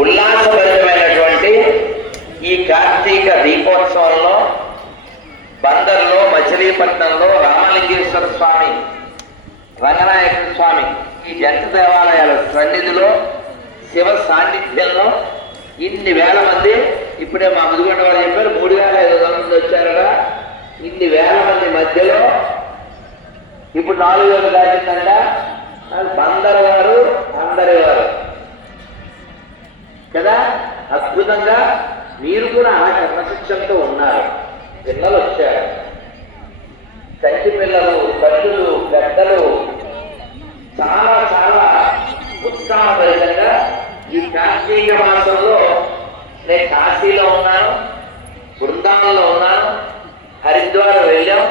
ఉల్లాసభరితమైనటువంటి ఈ కార్తీక దీపోత్సవంలో బందర్లో మచిలీపట్నంలో రామలింగేశ్వర స్వామి, రంగనాయక స్వామి ఈ జంట దేవాలయాల సన్నిధిలో శివ సాన్నిధ్యంలో ఇన్ని వేల మంది, ఇప్పుడే మా ముదిగొండ వారు చెప్పారు 3,500 మంది వచ్చారట. ఇన్ని వేల మంది మధ్యలో ఇప్పుడు 4,000 దాటిందంట. బందర్ వారు అందరి వారు కదా, అద్భుతంగా మీరు కూడా ఆ క్రమశిక్షణతో ఉన్నారు. పిల్లలు వచ్చారు, కంటి పిల్లలు, తల్లులు, పెద్దలు చాలా చాలా ఉత్సాహభరితంగా ఈ కార్తీక మాసంలో నేను కాశీలో ఉన్నాను, బృందావనంలో ఉన్నాను, హరిద్వార్ వెళ్ళాం,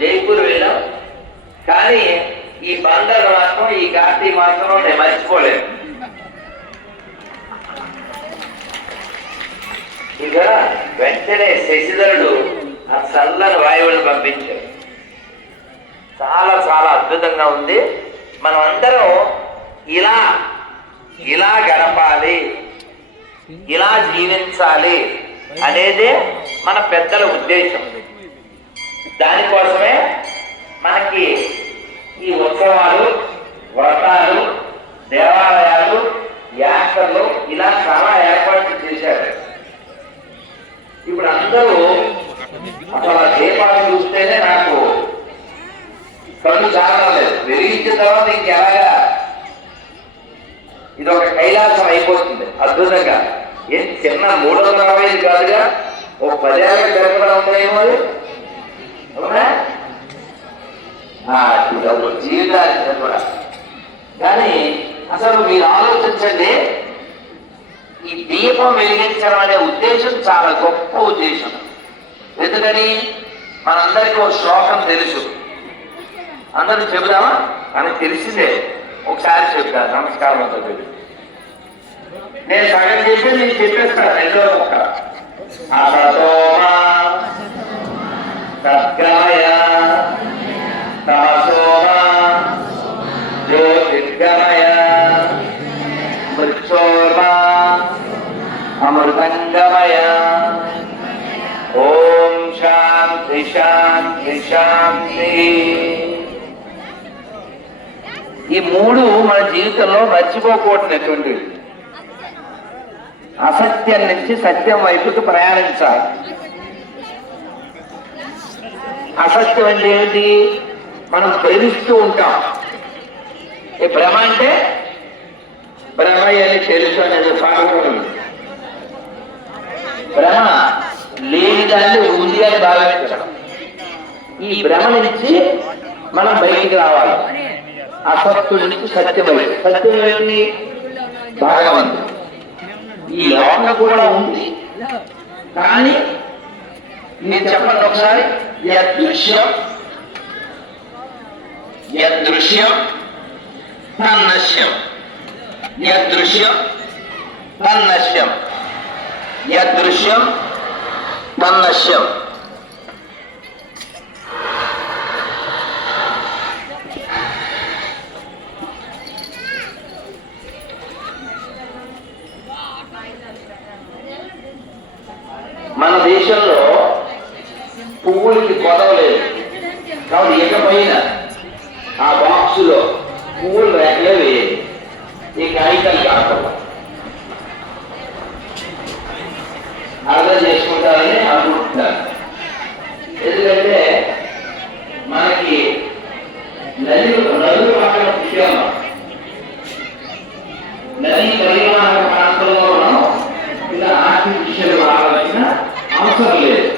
జైపూర్ వెళ్ళాం. కానీ ఈ బందర్ మాత్రం ఈ కార్తీక మాసంలో నేను మర్చిపోలేను. ఇక వెంటనే శశిధరుడు ఆ చల్లని వాయువులను పంపించాడు. చాలా చాలా అద్భుతంగా ఉంది. మనం అందరం ఇలా ఇలా గడపాలి, ఇలా జీవించాలి అనేదే మన పెద్దల ఉద్దేశం. దానికోసమే మనకి ఈ ఉత్సవాలు, వ్రతాలు, దేవాలయాలు, యాత్రలు ఇలా చాలా ఏర్పాట్లు చేశారు. ఇప్పుడు అందరూ అసలు ఆ దీపాలు చూస్తేనే నాకు కళ్ళు చాలా లేదు. వెలిగించిన తర్వాత ఇంకెలాగా ఇది ఒక కైలాసం అయిపోతుంది అద్భుతంగా. ఏం చిన్న 360 కాదుగా, ఒక 10 ఏళ్ళ జరపడం ఉంటాయేమో అది. అవునా? జీవితాన్ని కూడా. కానీ అసలు మీరు ఆలోచించండి, ఈ దీపం వెలిగించడం అనే ఉద్దేశం చాలా గొప్ప ఉద్దేశం. ఎందుకని మనందరికీ ఒక శ్లోకం తెలుసు, అందరూ చెబుదామా? మనకు తెలిసిందే, ఒకసారి చెప్తా. నమస్కారం అంతా తెలియదు, నేను సగం చెప్పి నేను చెప్పేస్తాను. రెండో ఒక సద్గమయ తమసోమ జ్యోతిర్గమయ మృత్యోర్మ అమృతంగమయ. ఓం శాంతి శాంతి శాంతి. ఈ 3 మన జీవితంలో మర్చిపోకూడనటువంటివి. అసత్యం నుంచి సత్యం వైపుకు ప్రయాణించాలి. అసత్యం అంటే ఏంటి? మనం ప్రేమిస్తూ ఉంటాం. ఈ భ్రమ అంటే భ్రమ అని తెలుసు అనేది పాఠం. భ్రమ లేని దాన్ని ఉంది అని భావించడం. ఈ భ్రమ నుంచి మనం బయటికి రావాలి. అసత్తుల నుంచి సత్యం వైపు. సత్యం ఏమి? భగవంతుడు. ఈ లోకం కూడా ఉంది, కానీ నేను చెప్పండి ఒకసారి. యదృశ్యం యదృశ్యం తన్నశ్యం, యదృశ్యం తన్నశ్యం, యదృశ్యం తన్నశ్యం. మన దేశంలో పువ్వులకి కొదవలేదు, కాబట్టి ఇకపోయినా ఆ బాక్సులో పువ్వులు రేఖలే వేయాలి. ఈ కాగితాలు కాకుండా అర్థం చేసుకుంటారని అనుకుంటున్నారు. ఎందుకంటే మనకి నదులు పక్కన పుట్టాము, నది పరిమాణ ప్రాంతంలో మనం ఇలా ఆర్టిఫిషియల్ రావాల్సిన అవసరం లేదు.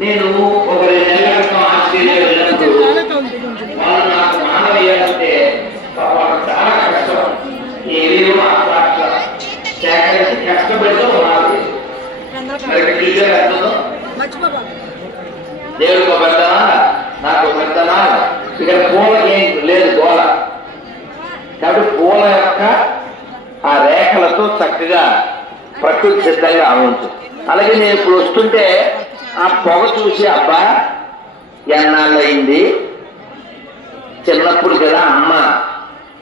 నేను ఒక 2 నెలల క్రితం ఆస్ట్రేలియా వెళ్ళినప్పుడు వాళ్ళు నాకు మానవీయంటే చాలా కష్టం. ఏదో అట్లా అట్లా సేకరించి కష్టపడితో మానవి దేవుడికి ఒక పెద్దనా, నాకు ఒక పెద్దనా. ఇక్కడ పూలకి ఏం లేదు గోల, కాబట్టి పూల యొక్క ఆ రేఖలతో చక్కగా ప్రకృతి సిద్ధంగా ఉంటుంది. అలాగే నేను ఇప్పుడు వస్తుంటే ఆ పొగ చూసి అబ్బా ఎన్నాళ్ళు అయింది, చిన్నప్పుడు కదా అమ్మ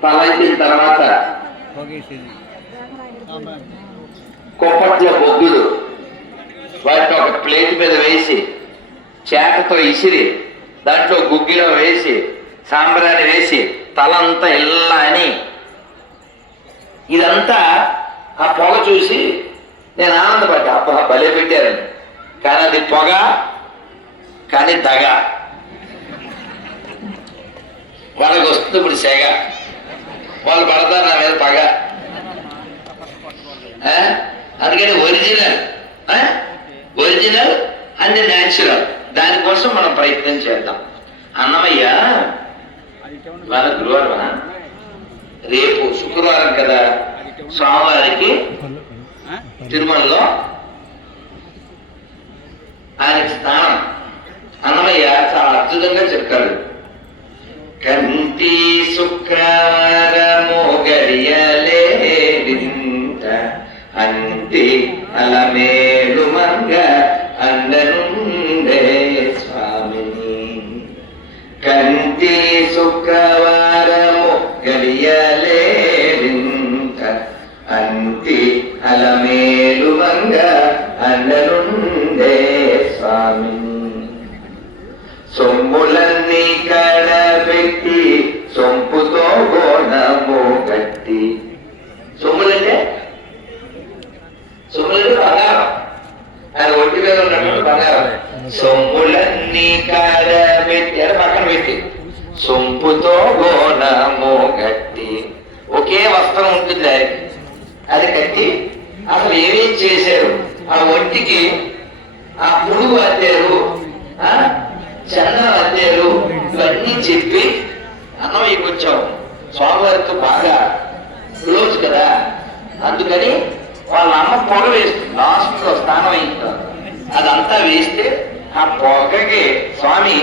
తలంచిన తర్వాత కొప్పట్ల బొగ్గులు వాటిని ఒక ప్లేట్ మీద వేసి చేతతో ఇసిరి దాంట్లో గుగ్గిలో వేసి సాంబ్రాన్ని వేసి తలంతా ఇలా అని ఇదంతా ఆ పొగ చూసి నేను ఆనందపడ్డా. అబ్బా భలే పెట్టారని. కానీ అది పొగ, కానీ దగ. వాళ్ళకి వస్తుంది ఇప్పుడు సెగ, వాళ్ళు పడతారు నా మీద పగ. అందుకని ఒరిజినల్ అండ్ న్యాచురల్, దానికోసం మనం ప్రయత్నం చేద్దాం. అన్నమయ్య వాళ్ళ గురువారం, రేపు శుక్రవారం కదా, సోమవారికి తిరుమలలో ఆయనకి స్నానం. అన్నమయ్య చాలా అద్భుతంగా చెప్తాడు. కంటి శుక్రవారము గడియలేంట అంటి అలమేలు మంగ అండనుండే స్వామిని. కంటి శుక్రవారము గడియలేంట అంటి అలమేలు మంగ అండనుండే స్వామిని. సొమ్ములన్నీ కడబెట్టి సొంపుతో గోణము గట్టి. సొమ్ములంటే బంగారం, ఆయన ఒంటి మీద ఉన్నటువంటి బంగారం. సొమ్ములన్నీ కడబెట్టి అని పక్కన పెట్టి సొంపుతో గోణము గట్టి. ఒకే వస్త్రం ఉంటుంది ఆయనకి, అది కట్టి అసలు ఏమేం చేశారు, ఆ ఒంటికి ఆ పురుగు అద్దారు, చందనం అద్దారు, ఇవన్నీ చెప్పి అన్నమయ్య కొంచెం స్వామివారితో బాగా క్లోజ్ కదా, అందుకని వాళ్ళ అమ్మ పొగ వేస్తుంది. లాస్ట్ లో స్నానం అయిన అదంతా వేస్తే ఆ పొగకి స్వామి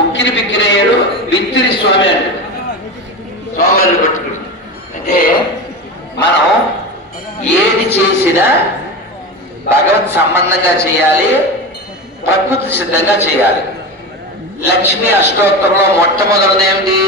ఉక్కిరి బిక్కిరయ్యాడు. విత్తిరి స్వామి అంటాడు స్వామివారిని పట్టుకుని. అంటే మనం ఏది చేసినా భగవత్ సంబంధంగా చేయాలి, ప్రకృతి సిద్ధంగా చేయాలి. లక్ష్మీ అష్టోత్తరంలో మొట్టమొదటిది ఏమిటి?